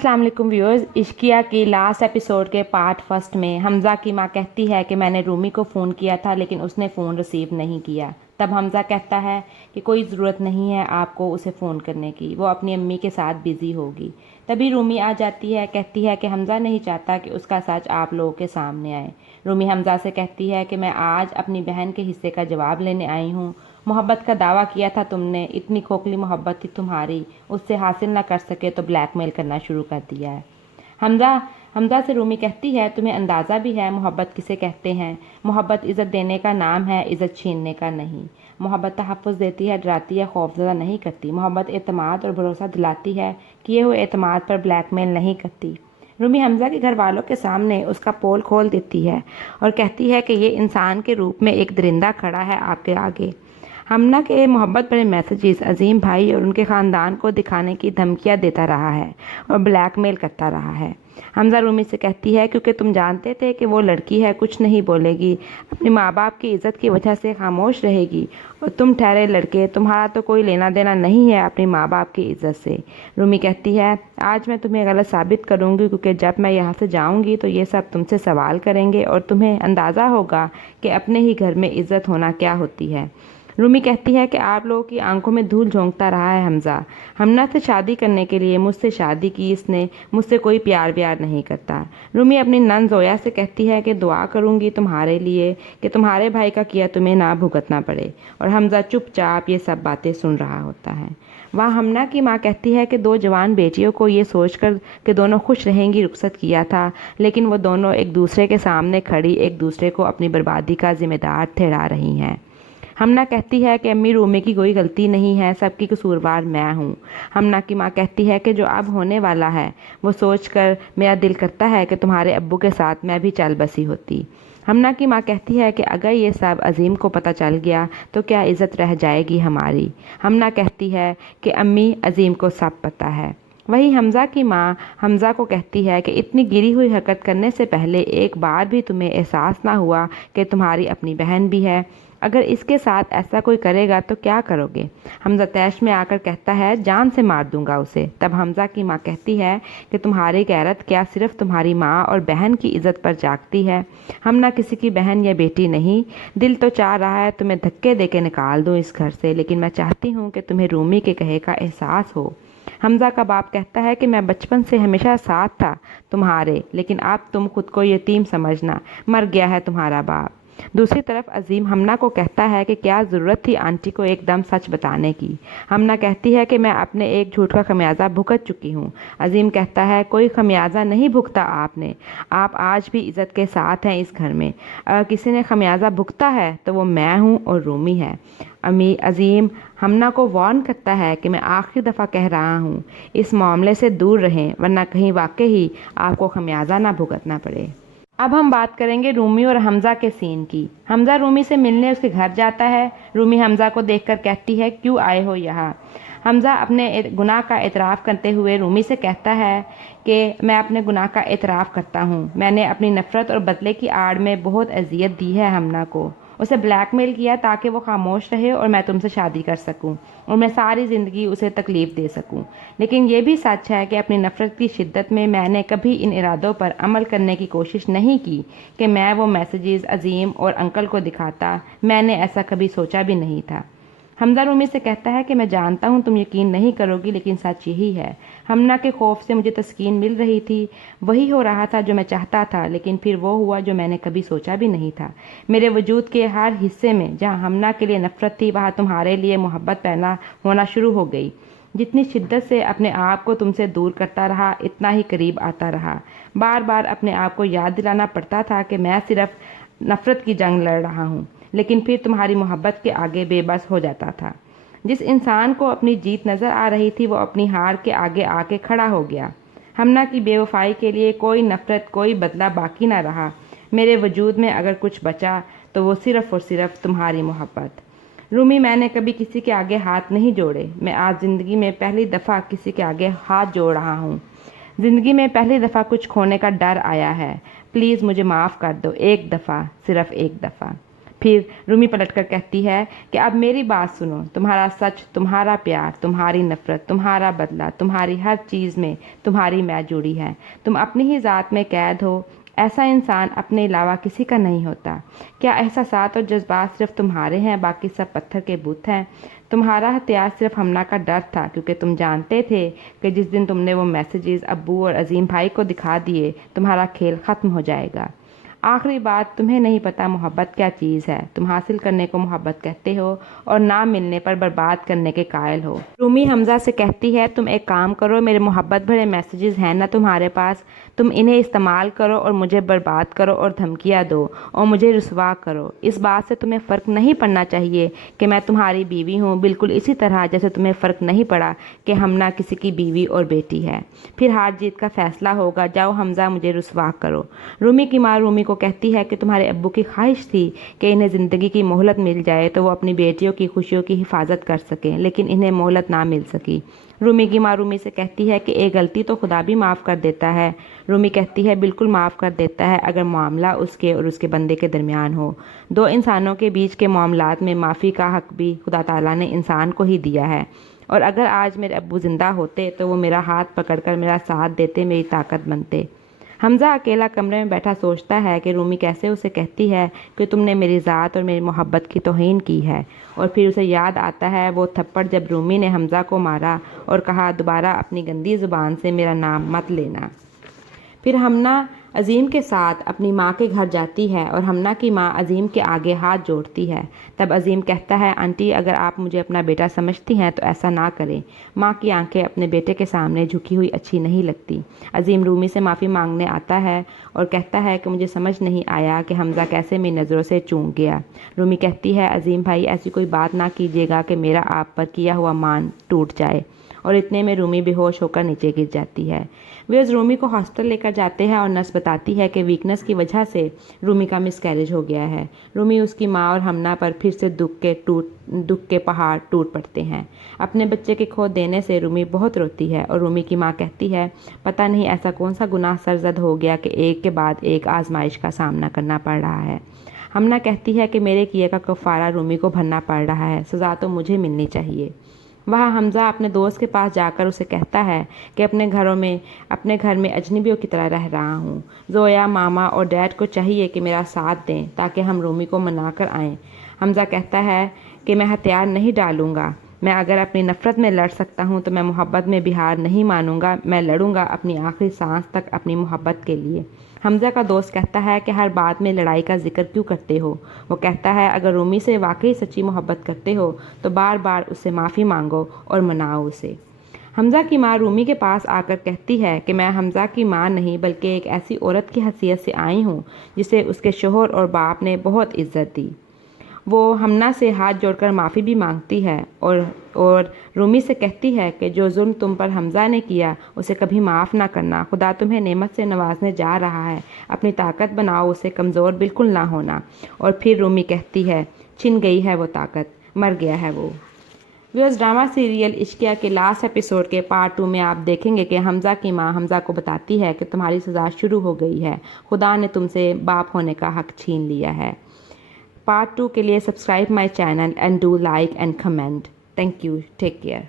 السلام علیکم ویورز، عشقیہ کی لاسٹ ایپیسوڈ کے پارٹ فرسٹ میں حمزہ کی ماں کہتی ہے کہ میں نے رومی کو فون کیا تھا لیکن اس نے فون ریسیو نہیں کیا۔ تب حمزہ کہتا ہے کہ کوئی ضرورت نہیں ہے آپ کو اسے فون کرنے کی، وہ اپنی امی کے ساتھ بزی ہوگی۔ تبھی رومی آ جاتی ہے، کہتی ہے کہ حمزہ نہیں چاہتا کہ اس کا سچ آپ لوگوں کے سامنے آئے۔ رومی حمزہ سے کہتی ہے کہ میں آج اپنی بہن کے حصے کا جواب لینے آئی ہوں۔ محبت کا دعویٰ کیا تھا تم نے، اتنی کھوکھلی محبت تھی تمہاری، اس سے حاصل نہ کر سکے تو بلیک میل کرنا شروع کر دیا ہے۔ حمزہ سے رومی کہتی ہے تمہیں اندازہ بھی ہے محبت کسے کہتے ہیں؟ محبت عزت دینے کا نام ہے، عزت چھیننے کا نہیں۔ محبت تحفظ دیتی ہے، ڈراتی ہے، خوفزدہ نہیں کرتی۔ محبت اعتماد اور بھروسہ دلاتی ہے، کیے ہوئے اعتماد پر بلیک میل نہیں کرتی۔ رومی حمزہ کے گھر والوں کے سامنے اس کا پول کھول دیتی ہے اور کہتی ہے کہ یہ انسان کے روپ میں ایک درندہ کھڑا ہے آپ کے آگے۔ حمزہ کے محبت بھرے میسیجز عظیم بھائی اور ان کے خاندان کو دکھانے کی دھمکیاں دیتا رہا ہے اور بلیک میل کرتا رہا ہے۔ حمزہ رومی سے کہتی ہے کیونکہ تم جانتے تھے کہ وہ لڑکی ہے، کچھ نہیں بولے گی، اپنے ماں باپ کی عزت کی وجہ سے خاموش رہے گی، اور تم ٹھہرے لڑکے، تمہارا تو کوئی لینا دینا نہیں ہے اپنی ماں باپ کی عزت سے۔ رومی کہتی ہے آج میں تمہیں غلط ثابت کروں گی، کیونکہ جب میں یہاں سے جاؤں گی تو یہ سب تم سے سوال کریں گے اور تمہیں اندازہ ہوگا کہ اپنے ہی گھر میں عزت ہونا کیا ہوتی ہے۔ رومی کہتی ہے کہ آپ لوگوں کی آنکھوں میں دھول جھونکتا رہا ہے حمزہ، حمزہ سے شادی کرنے کے لیے مجھ سے شادی کی اس نے، مجھ سے کوئی پیار ویار نہیں کرتا۔ رومی اپنی نند زویا سے کہتی ہے کہ دعا کروں گی تمہارے لیے کہ تمہارے بھائی کا کیا تمہیں نہ بھگتنا پڑے، اور حمزہ چپ چاپ یہ سب باتیں سن رہا ہوتا ہے۔ وہاں حمزہ کی ماں کہتی ہے کہ دو جوان بیٹیوں کو یہ سوچ کر کہ دونوں خوش رہیں گی رخصت کیا تھا، لیکن وہ دونوں ایک دوسرے کے سامنے کھڑی ایک دوسرے کو اپنی بربادی کا ذمہ دار ٹھہرا رہی ہیں۔ حمزہ کہتی ہے کہ امی رومی کی کوئی غلطی نہیں ہے، سب کی قصوروار میں ہوں۔ حمزہ کی ماں کہتی ہے کہ جو اب ہونے والا ہے وہ سوچ کر میرا دل کرتا ہے کہ تمہارے ابو کے ساتھ میں بھی چل بسی ہوتی۔ حمزہ کی ماں کہتی ہے کہ اگر یہ سب عظیم کو پتہ چل گیا تو کیا عزت رہ جائے گی ہماری؟ حمزہ کہتی ہے کہ امی عظیم کو سب پتہ ہے۔ وہی حمزہ کی ماں حمزہ کو کہتی ہے کہ اتنی گری ہوئی حرکت کرنے سے پہلے ایک بار بھی تمہیں احساس نہ ہوا کہ تمہاری اپنی بہن بھی ہے؟ اگر اس کے ساتھ ایسا کوئی کرے گا تو کیا کرو گے؟ حمزہ طیش میں آ کر کہتا ہے جان سے مار دوں گا اسے۔ تب حمزہ کی ماں کہتی ہے کہ تمہاری غیرت کیا صرف تمہاری ماں اور بہن کی عزت پر جاگتی ہے؟ ہم نہ کسی کی بہن یا بیٹی نہیں، دل تو چاہ رہا ہے تمہیں دھکے دے کے نکال دوں اس گھر سے، لیکن میں چاہتی ہوں کہ تمہیں رومی کے کہے کا احساس ہو۔ حمزہ کا باپ کہتا ہے کہ میں بچپن سے ہمیشہ ساتھ تھا تمہارے، لیکن اب تم خود کو یتیم سمجھنا، مر گیا ہے تمہارا باپ۔ دوسری طرف عظیم حمزہ کو کہتا ہے کہ کیا ضرورت تھی آنٹی کو ایک دم سچ بتانے کی؟ حمزہ کہتی ہے کہ میں اپنے ایک جھوٹ کا خمیازہ بھگت چکی ہوں۔ عظیم کہتا ہے کوئی خمیازہ نہیں بھگتا آپ نے، آپ آج بھی عزت کے ساتھ ہیں اس گھر میں، اگر کسی نے خمیازہ بھگتا ہے تو وہ میں ہوں اور رومی ہے۔ عظیم حمزہ کو وارن کرتا ہے کہ میں آخری دفعہ کہہ رہا ہوں اس معاملے سے دور رہیں، ورنہ کہیں واقعی آپ کو خمیازہ نہ بھگتنا پڑے۔ اب ہم بات کریں گے رومی اور حمزہ کے سین کی۔ حمزہ رومی سے ملنے اس کے گھر جاتا ہے۔ رومی حمزہ کو دیکھ کر کہتی ہے کیوں آئے ہو یہاں؟ حمزہ اپنے گناہ کا اعتراف کرتے ہوئے رومی سے کہتا ہے کہ میں اپنے گناہ کا اعتراف کرتا ہوں، میں نے اپنی نفرت اور بدلے کی آڑ میں بہت اذیت دی ہے حمزہ کو، اسے بلیک میل کیا تاکہ وہ خاموش رہے اور میں تم سے شادی کر سکوں اور میں ساری زندگی اسے تکلیف دے سکوں۔ لیکن یہ بھی سچ ہے کہ اپنی نفرت کی شدت میں میں نے کبھی ان ارادوں پر عمل کرنے کی کوشش نہیں کی کہ میں وہ میسیجز عظیم اور انکل کو دکھاتا، میں نے ایسا کبھی سوچا بھی نہیں تھا۔ حمزہ رومی سے کہتا ہے کہ میں جانتا ہوں تم یقین نہیں کرو گی، لیکن سچ یہی ہے، حمزہ کے خوف سے مجھے تسکین مل رہی تھی، وہی ہو رہا تھا جو میں چاہتا تھا، لیکن پھر وہ ہوا جو میں نے کبھی سوچا بھی نہیں تھا۔ میرے وجود کے ہر حصے میں جہاں حمزہ کے لیے نفرت تھی وہاں تمہارے لیے محبت پیدا ہونا شروع ہو گئی۔ جتنی شدت سے اپنے آپ کو تم سے دور کرتا رہا اتنا ہی قریب آتا رہا۔ بار بار اپنے آپ کو یاد دلانا پڑتا تھا کہ میں صرف نفرت کی جنگ لڑ رہا ہوں، لیکن پھر تمہاری محبت کے آگے بے بس ہو جاتا تھا۔ جس انسان کو اپنی جیت نظر آ رہی تھی وہ اپنی ہار کے آگے آ کے کھڑا ہو گیا۔ حمزہ کی بے وفائی کے لیے کوئی نفرت، کوئی بدلہ باقی نہ رہا۔ میرے وجود میں اگر کچھ بچا تو وہ صرف اور صرف تمہاری محبت۔ رومی میں نے کبھی کسی کے آگے ہاتھ نہیں جوڑے، میں آج زندگی میں پہلی دفعہ کسی کے آگے ہاتھ جوڑ رہا ہوں۔ زندگی میں پہلی دفعہ کچھ کھونے کا ڈر آیا ہے، پلیز مجھے معاف کر دو، ایک دفعہ، صرف ایک دفعہ۔ پھر رومی پلٹ کر کہتی ہے کہ اب میری بات سنو، تمہارا سچ، تمہارا پیار، تمہاری نفرت، تمہارا بدلہ، تمہاری ہر چیز میں تمہاری میں جڑی ہے، تم اپنی ہی ذات میں قید ہو، ایسا انسان اپنے علاوہ کسی کا نہیں ہوتا۔ کیا احساسات اور جذبات صرف تمہارے ہیں، باقی سب پتھر کے بت ہیں؟ تمہارا ہتھیار صرف ہمنا کا ڈر تھا، کیونکہ تم جانتے تھے کہ جس دن تم نے وہ میسیجز ابو اور عظیم بھائی کو دکھا دیے، تمہارا کھیل ختم ہو جائے گا۔ آخری بات، تمہیں نہیں پتا محبت کیا چیز ہے، تم حاصل کرنے کو محبت کہتے ہو اور نہ ملنے پر برباد کرنے کے قائل ہو۔ رومی حمزہ سے کہتی ہے تم ایک کام کرو، میرے محبت بھرے میسیجز ہیں نا تمہارے پاس، تم انہیں استعمال کرو اور مجھے برباد کرو اور دھمکیاں دو اور مجھے رسوا کرو۔ اس بات سے تمہیں فرق نہیں پڑنا چاہیے کہ میں تمہاری بیوی ہوں، بالکل اسی طرح جیسے تمہیں فرق نہیں پڑا کہ ہمنا کسی کی بیوی اور بیٹی ہے۔ پھر ہار جیت کا فیصلہ ہوگا، جاؤ حمزہ مجھے رسوا کرو۔ رومی کی ماں رومی کو کہتی ہے کہ تمہارے ابو کی خواہش تھی کہ انہیں زندگی کی مہلت مل جائے تو وہ اپنی بیٹیوں کی خوشیوں کی حفاظت کر سکیں، لیکن انہیں مہلت نہ مل سکی۔ رومی کی ماں رومی سے کہتی ہے کہ ایک غلطی تو خدا بھی معاف کر دیتا ہے۔ رومی کہتی ہے بالکل معاف کر دیتا ہے اگر معاملہ اس کے اور اس کے بندے کے درمیان ہو۔ دو انسانوں کے بیچ کے معاملات میں معافی کا حق بھی خدا تعالیٰ نے انسان کو ہی دیا ہے، اور اگر آج میرے ابو زندہ ہوتے تو وہ میرا ہاتھ پکڑ کر میرا ساتھ دیتے، میری طاقت بنتے۔ حمزہ اکیلا کمرے میں بیٹھا سوچتا ہے کہ رومی کیسے اسے کہتی ہے کہ تم نے میری ذات اور میری محبت کی توہین کی ہے، اور پھر اسے یاد آتا ہے وہ تھپڑ جب رومی نے حمزہ کو مارا اور کہا دوبارہ اپنی گندی زبان سے میرا نام مت لینا۔ پھر ہمنا عظیم کے ساتھ اپنی ماں کے گھر جاتی ہے اور ہمنا کی ماں عظیم کے آگے ہاتھ جوڑتی ہے۔ تب عظیم کہتا ہے آنٹی اگر آپ مجھے اپنا بیٹا سمجھتی ہیں تو ایسا نہ کریں۔ ماں کی آنکھیں اپنے بیٹے کے سامنے جھکی ہوئی اچھی نہیں لگتی۔ عظیم رومی سے معافی مانگنے آتا ہے اور کہتا ہے کہ مجھے سمجھ نہیں آیا کہ حمزہ کیسے میری نظروں سے چونک گیا۔ رومی کہتی ہے عظیم بھائی ایسی کوئی بات نہ کیجیے گا کہ میرا آپ پر کیا ہوا مان ٹوٹ جائے، اور اتنے میں رومی بے ہوش ہو کر نیچے گر جاتی ہے۔ ویز رومی کو ہاسپٹل لے کر جاتے ہیں اور نرس بتاتی ہے کہ ویکنس کی وجہ سے رومی کا مس کیریج ہو گیا ہے۔ رومی، اس کی ماں اور ہمنا پر پھر سے دکھ کے پہاڑ ٹوٹ پڑتے ہیں۔ اپنے بچے کے کھو دینے سے رومی بہت روتی ہے، اور رومی کی ماں کہتی ہے پتہ نہیں ایسا کون سا گناہ سرزد ہو گیا کہ ایک کے بعد ایک آزمائش کا سامنا کرنا پڑ رہا ہے۔ ہمنا کہتی ہے کہ میرے کیے کا کفارہ رومی کو بھرنا پڑ رہا ہے، سزا تو مجھے ملنی چاہیے۔ وہاں حمزہ اپنے دوست کے پاس جا کر اسے کہتا ہے کہ اپنے گھر میں اجنبیوں کی طرح رہ رہا ہوں۔ زویا، ماما اور ڈیڈ کو چاہیے کہ میرا ساتھ دیں تاکہ ہم رومی کو منا کر آئیں۔ حمزہ کہتا ہے کہ میں ہتھیار نہیں ڈالوں گا، میں اگر اپنی نفرت میں لڑ سکتا ہوں تو میں محبت میں بھی ہار نہیں مانوں گا، میں لڑوں گا اپنی آخری سانس تک اپنی محبت کے لیے۔ حمزہ کا دوست کہتا ہے کہ ہر بات میں لڑائی کا ذکر کیوں کرتے ہو؟ وہ کہتا ہے اگر رومی سے واقعی سچی محبت کرتے ہو تو بار بار اس سے معافی مانگو اور مناؤ اسے۔ حمزہ کی ماں رومی کے پاس آ کر کہتی ہے کہ میں حمزہ کی ماں نہیں بلکہ ایک ایسی عورت کی حیثیت سے آئی ہوں جسے اس کے شوہر اور باپ نے بہت عزت دی۔ وہ ہمنا سے ہاتھ جوڑ کر معافی بھی مانگتی ہے اور رومی سے کہتی ہے کہ جو ظلم تم پر حمزہ نے کیا اسے کبھی معاف نہ کرنا، خدا تمہیں نعمت سے نوازنے جا رہا ہے، اپنی طاقت بناؤ، اسے کمزور بالکل نہ ہونا۔ اور پھر رومی کہتی ہے چھن گئی ہے وہ طاقت، مر گیا ہے وہ۔ ویوز ڈرامہ سیریل عشقیہ کے لاسٹ ایپیسوڈ کے پارٹ 2 میں آپ دیکھیں گے کہ حمزہ کی ماں حمزہ کو بتاتی ہے کہ تمہاری سزا شروع ہو گئی ہے، خدا نے تم سے باپ ہونے کا حق چھین لیا ہے۔ پارٹ 2 کے لیے subscribe my channel and do like and comment. Thank you, take care.